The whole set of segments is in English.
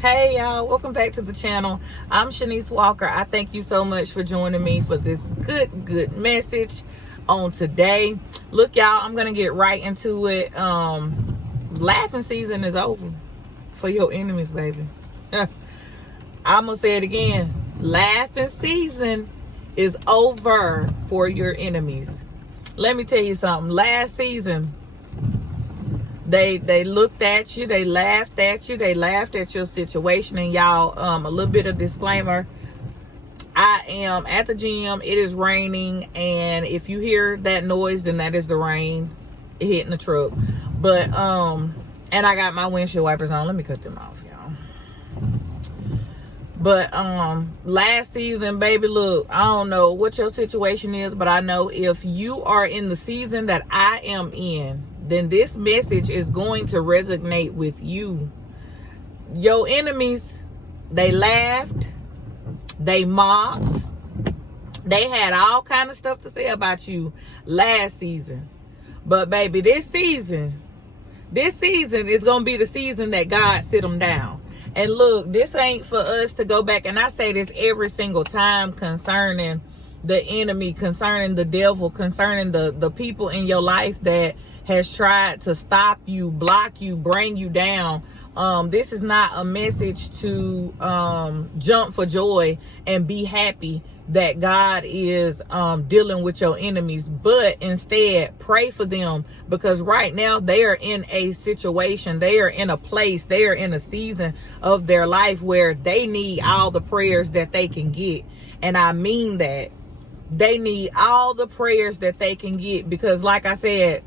Hey y'all, welcome back to the channel. I'm Sha'Nese Walker. I thank you so much for joining me for this good message on today. Look y'all, I'm gonna get right into it. Laughing season is over for your enemies, baby. I'm gonna say it again. Laughing season is over for your enemies. Let me tell you something. Last season, They looked at you, they laughed at you, they laughed at your situation. And y'all, a little bit of disclaimer. I am at the gym, it is raining, and if you hear that noise, then that is the rain hitting the truck. But and I got my windshield wipers on. Let me cut them off, y'all. But last season, baby, look, I don't know what your situation is, but I know if you are in the season that I am in, then this message is going to resonate with you. Your enemies, they laughed, they mocked, they had all kind of stuff to say about you last season. But baby, this season is going to be the season that God sit them down. And look, this ain't for us to go back, and I say this every single time concerning the enemy, concerning the devil, concerning the people in your life that has tried to stop you, block you, bring you down. This is not a message to jump for joy and be happy that God is dealing with your enemies, but instead pray for them, because right now they are in a situation, they are in a place, they are in a season of their life where they need all the prayers that they can get. And I mean that. They need all the prayers that they can get, because like I said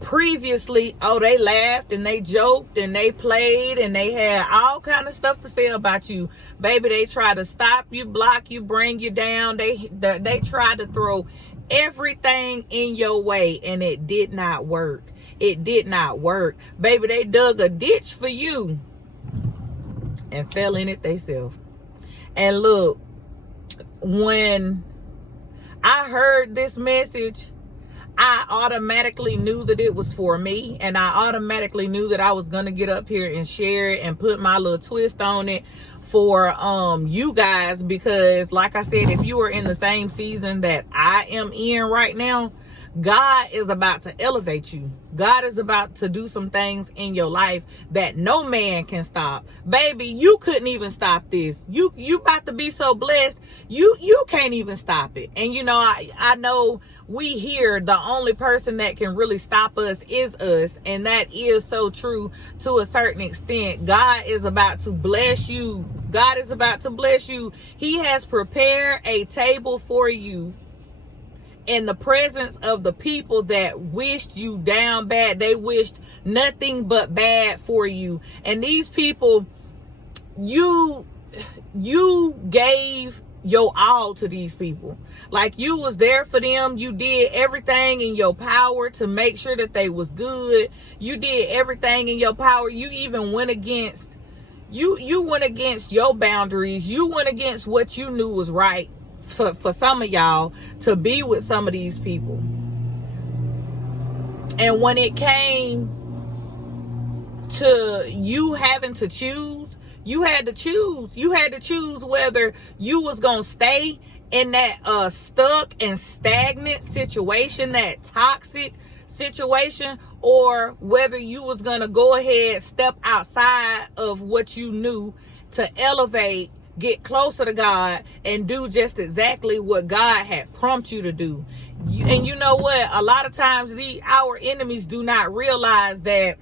previously, they laughed and they joked and they played and they had all kind of stuff to say about you, baby. They try to stop you, block you, bring you down. They tried to throw everything in your way, and it did not work. It did not work, baby. They dug a ditch for you and fell in it themselves. And look, when I heard this message, I automatically knew that it was for me, and I automatically knew that I was going to get up here and share it and put my little twist on it for you guys, because like I said, if you are in the same season that I am in right now, God is about to elevate you. God is about to do some things in your life that no man can stop. Baby, you couldn't even stop this. You about to be so blessed, you can't even stop it. And you know, I know we hear the only person that can really stop us is us, and that is so true to a certain extent. God is about to bless you. God is about to bless you. He has prepared a table for you in the presence of the people that wished you down bad. They wished nothing but bad for you. And these people, you gave your all to these people. Like, you was there for them. You did everything in your power to make sure that they was good. You did everything in your power. You even went against you went against your boundaries. You went against what you knew was right for some of y'all to be with some of these people. And when it came to you having to choose, you had to choose whether you was gonna stay in that stuck and stagnant situation, that toxic situation, or whether you was gonna go ahead, step outside of what you knew to elevate, get closer to God, and do just exactly what God had prompted you to do. And you know what? A lot of times our enemies do not realize that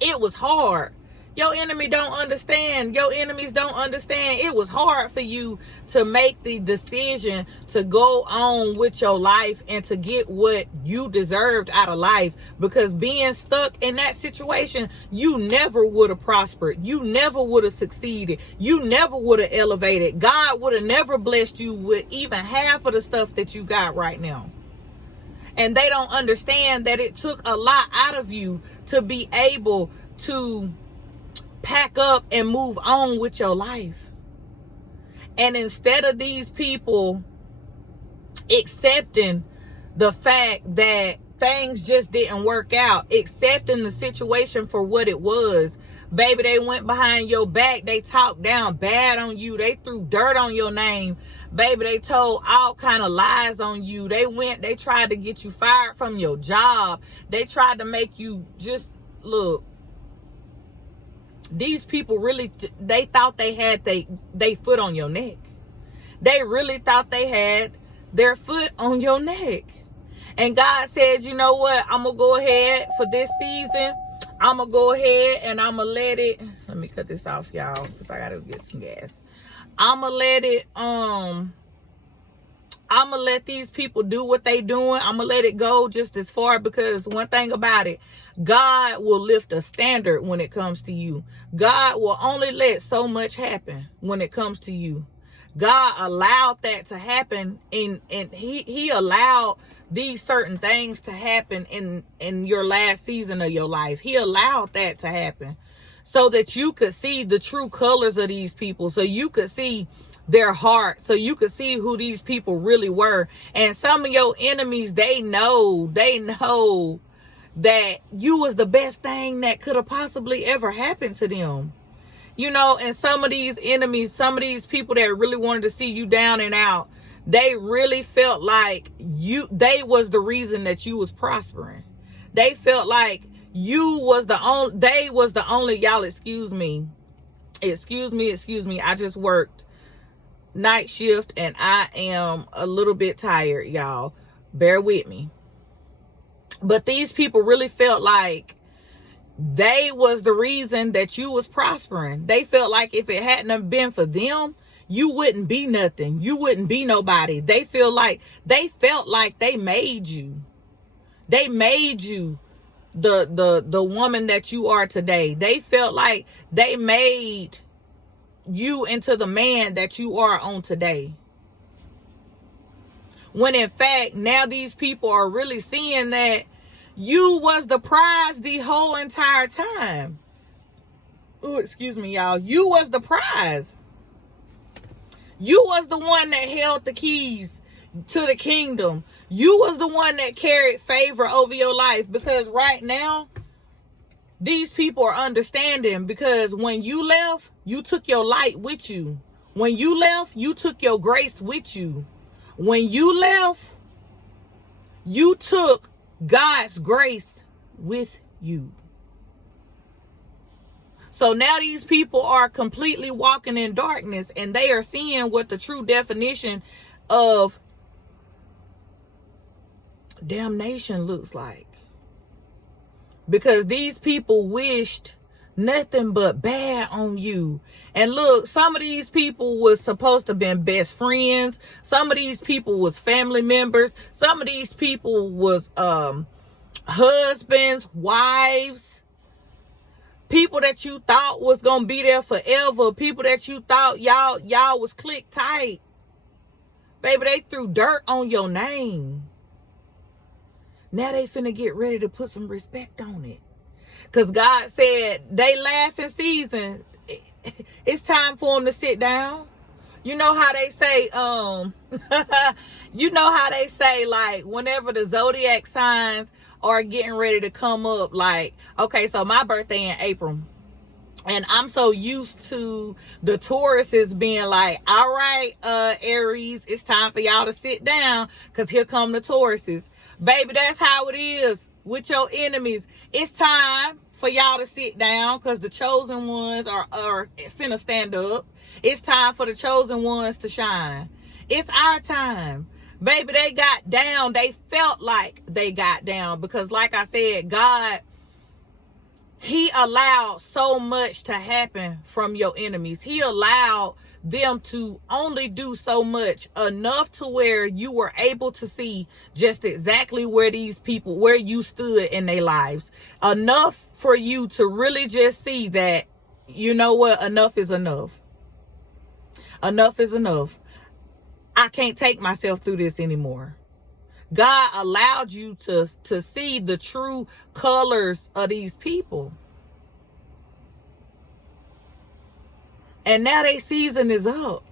it was hard. Your enemy don't understand. Your enemies don't understand. It was hard for you to make the decision to go on with your life and to get what you deserved out of life, because being stuck in that situation, you never would have prospered. You never would have succeeded. You never would have elevated. God would have never blessed you with even half of the stuff that you got right now. And they don't understand that it took a lot out of you to be able to pack up and move on with your life. And instead of these people accepting the fact that things just didn't work out, accepting the situation for what it was, Baby, they went behind your back. They talked down bad on you. They threw dirt on your name. Baby, they told all kind of lies on you. They tried to get you fired from your job. They tried to make you just, look, these people really, they thought they had they foot on your neck. They really thought they had their foot on your neck. And God said, you know what? I'm going to go ahead for this season. I'm going to go ahead and I'm going to let me cut this off, y'all, because I got to get some gas. I'm going to let these people do what they doing. I'm going to let it go just as far, because one thing about it, God will lift a standard when it comes to you. God will only let so much happen when it comes to you. God allowed that to happen, and he allowed these certain things to happen in your last season of your life. He allowed that to happen so that you could see the true colors of these people, so you could see their heart, so you could see who these people really were. And some of your enemies, they know that you was the best thing that could have possibly ever happened to them. You know, and some of these enemies, some of these people that really wanted to see you down and out, they really felt like they was the reason that you was prospering. They felt like they was the only, y'all, excuse me. I just worked night shift and I am a little bit tired, y'all. Bear with me. But these people really felt like they was the reason that you was prospering. They felt like if it hadn't been for them, you wouldn't be nothing. You wouldn't be nobody. They felt like they made you. They made you the woman that you are today. They felt like they made you into the man that you are on today. When in fact, now these people are really seeing that you was the prize the whole entire time. Oh, excuse me, y'all. You was the prize. You was the one that held the keys to the kingdom. You was the one that carried favor over your life, because right now, these people are understanding, because when you left, you took your light with you. When you left, you took your grace with you. When you left, you took God's grace with you. So now these people are completely walking in darkness, and they are seeing what the true definition of damnation looks like. Because these people wished nothing but bad on you. And look, some of these people was supposed to have been best friends. Some of these people was family members. Some of these people was husbands, wives, people that you thought was gonna be there forever, people that you thought y'all was click tight. Baby, they threw dirt on your name. Now they finna get ready to put some respect on it. Because God said they laughing season. It's time for them to sit down. You know how they say, like, whenever the zodiac signs are getting ready to come up, like, okay, so my birthday in April. And I'm so used to the Tauruses being like, all right, Aries, it's time for y'all to sit down, because here come the Tauruses. Baby, that's how it is with your enemies. It's time for y'all to sit down, because the chosen ones are finna stand up. It's time for the chosen ones to shine. It's our time. Baby, they got down. They felt like they got down, because like I said, God, he allowed so much to happen from your enemies. He allowed them to only do so much, enough to where you were able to see just exactly where these people, where you stood in their lives. Enough for you to really just see that, you know what, enough is enough. Enough is enough. I can't take myself through this anymore. God allowed you to see the true colors of these people. And now their season is up.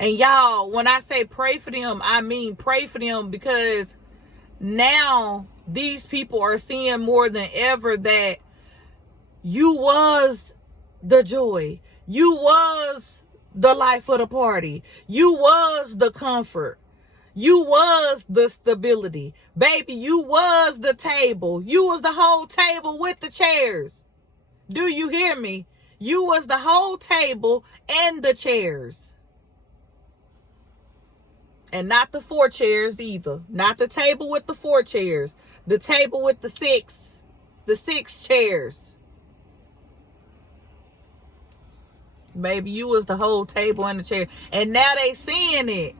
And y'all, when I say pray for them, I mean pray for them, because now these people are seeing more than ever that You was the joy. You was the life of the party. You was the comfort. You was the stability. Baby, you was the table. You was the whole table with the chairs. Do you hear me? You was the whole table and the chairs. And not the 4 chairs either. Not the table with the 4 chairs. The table with the 6 chairs. Baby, you was the whole table and the chair. And now they seeing it.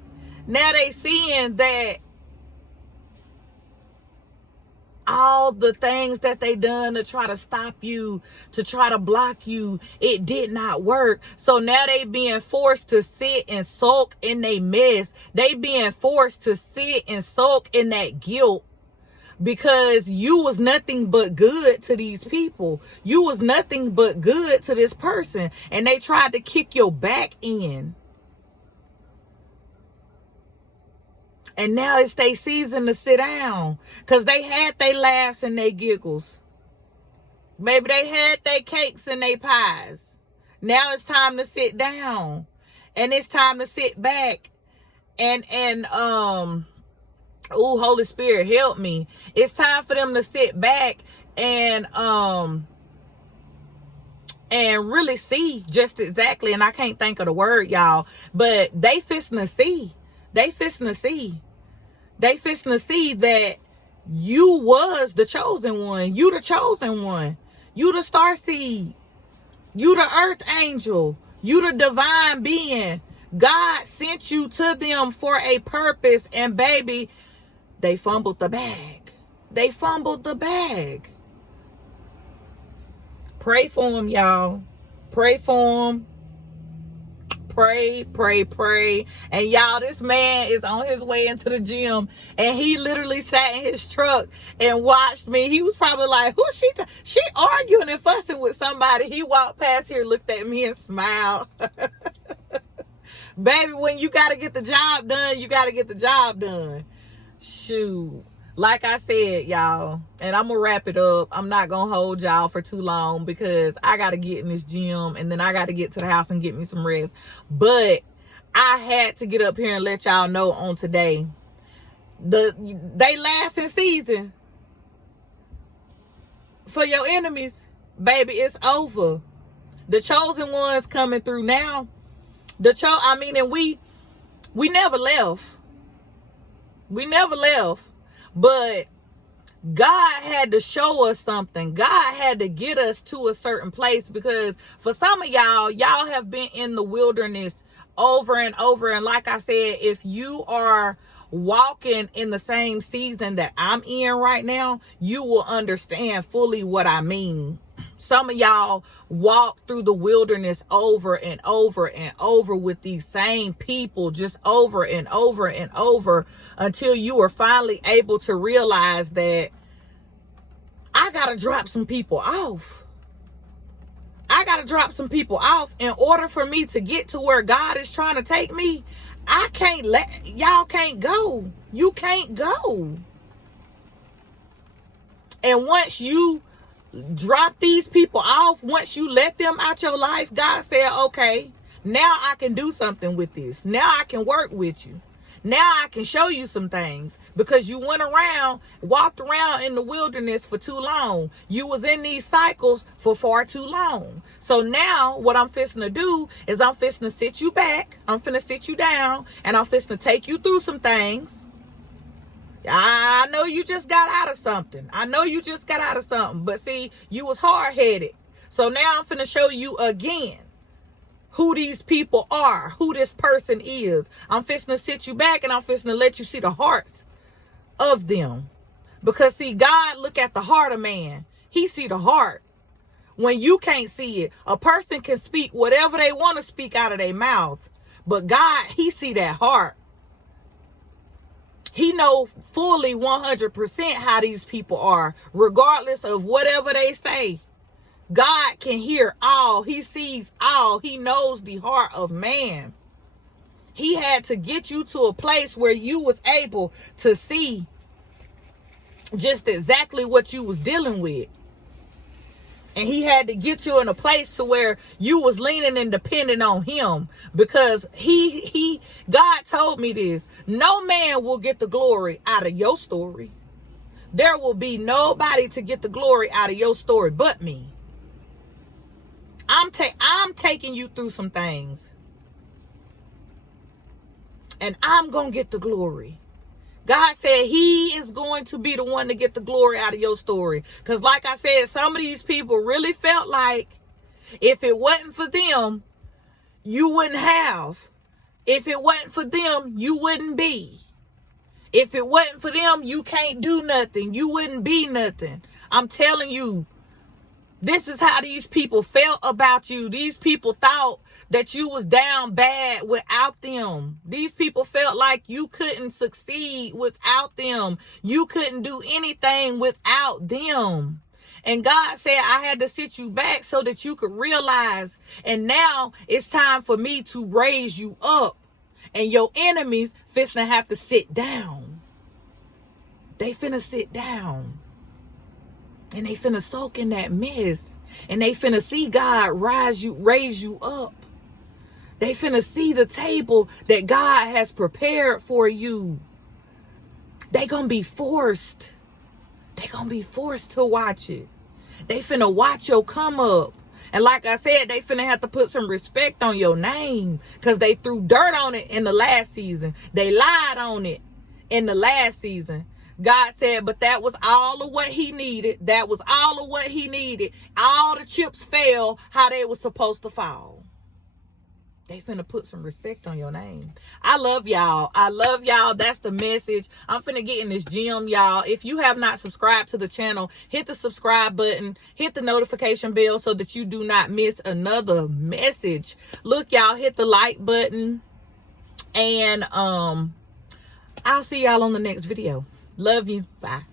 Now they seeing that all the things that they done to try to stop you, to try to block you, it did not work. So now they being forced to sit and sulk in their mess. They being forced to sit and sulk in that guilt. Because you was nothing but good to these people. You was nothing but good to this person. And they tried to kick your back in. And now it's their season to sit down. Because they had their laughs and their giggles. Baby, they had their cakes and their pies. Now it's time to sit down. And it's time to sit back. Oh, Holy Spirit, help me. It's time for them to sit back and really see just exactly. And I can't think of the word, y'all. But they fixing to see. They fixing to see. They fixing to see that you was the chosen one. You the chosen one. You the star seed. You the earth angel. You the divine being. God sent you to them for a purpose. And baby, they fumbled the bag. They fumbled the bag. Pray for them, y'all. Pray for them. Pray, pray, pray. And y'all, this man is on his way into the gym. And he literally sat in his truck and watched me. He was probably like, who's she? She arguing and fussing with somebody. He walked past here, looked at me and smiled. Baby, when you got to get the job done, you got to get the job done. Shoot. Like I said, y'all, and I'm gonna wrap it up. I'm not gonna hold y'all for too long because I gotta get in this gym and then I gotta get to the house and get me some rest. But I had to get up here and let y'all know on today. They laughing season for your enemies, baby, it's over. The chosen ones coming through now. And we never left. We never left. But God had to show us something. God had to get us to a certain place because for some of y'all have been in the wilderness over and over. And like I said, if you are walking in the same season that I'm in right now, you will understand fully what I mean. Some of y'all walk through the wilderness over and over and over with these same people, just over and over and over until you are finally able to realize that I got to drop some people off. I got to drop some people off in order for me to get to where God is trying to take me. I can't y'all can't go. You can't go. And once you drop these people off, once you let them out your life, God said, okay, now I can do something with this. Now I can work with you. Now I can show you some things because you walked around in the wilderness for too long. You was in these cycles for far too long. So now what I'm fixing to do is I'm fixing to sit you back. I'm finna sit you down and I'm fixing to take you through some things. I know you just got out of something. But see, you was hard-headed. So now I'm finna show you again who these people are, who this person is. I'm fixing to sit you back and I'm fixing to let you see the hearts of them. Because see, God look at the heart of man. He see the heart. When you can't see it, a person can speak whatever they want to speak out of their mouth. But God, he see that heart. He know fully 100% how these people are, regardless of whatever they say. God can hear all. He sees all. He knows the heart of man. He had to get you to a place where you was able to see just exactly what you was dealing with. And he had to get you in a place to where you was leaning and depending on him, because God told me this: no man will get the glory out of your story. There will be nobody to get the glory out of your story but me. I'm taking you through some things, and I'm going to get the glory. God said he is going to be the one to get the glory out of your story. Because like I said, some of these people really felt like if it wasn't for them, you wouldn't have. If it wasn't for them, you wouldn't be. If it wasn't for them, you can't do nothing. You wouldn't be nothing. I'm telling you, this is how these people felt about you. These people thought that you was down bad without them. These people felt like you couldn't succeed without them. You couldn't do anything without them. And God said, I had to sit you back so that you could realize. And now it's time for me to raise you up. And your enemies finna have to sit down. They finna sit down. And they finna soak in that mess. And they finna see God raise you up. They finna see the table that God has prepared for you. They gonna be forced. They gonna be forced to watch it. They finna watch your come up. And like I said, they finna have to put some respect on your name, because they threw dirt on it in the last season. They lied on it in the last season. God said, but that was all of what he needed. That was all of what he needed. All the chips fell how they were supposed to fall. They finna put some respect on your name. I love y'all. I love y'all. That's the message. I'm finna get in this gym, y'all. If you have not subscribed to the channel, hit the subscribe button. Hit the notification bell so that you do not miss another message. Look, y'all, hit the like button. And I'll see y'all on the next video. Love you. Bye.